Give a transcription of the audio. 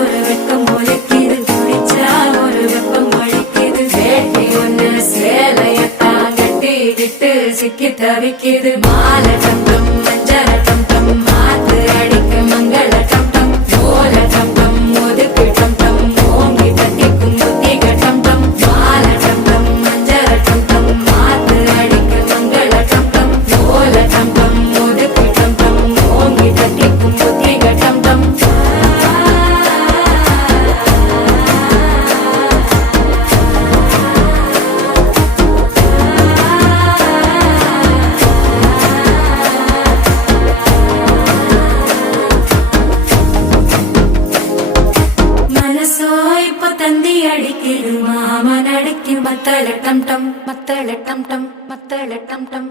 ஒரு வெக்கம் ஒலிக்குது, குடிச்சா ஒரு வெப்பம் ஒழிக்குது. வேட்டி ஒண்ணு சேலையத்தான் கட்டிக்கிட்டு சிக்கி தவிக்குது. மாலை டம் டம் மஞ்சள டம் டம் மாத்து அடிக்க மங்கள டம் டம் ஓல டம் டம் ஒதுக்கு டம் டம் ஓங்கி தட்டிக்கும் புத்திக டம் டம். மாலை டம் டம் மஞ்சள டம் டம் மாத்து அடிக்க மங்கள டம் டம் ஓல டம் டம் ஒதுக்கு டம் டம் ஓங்கி தட்டிக்கும் புத்திக டம் டம். மனசோ இப்ப தந்தி அடிக்குது, மாமன் அடிக்கு மத்தள டம் டம் மத்தள டம் டம் மத்தள டம் டம்.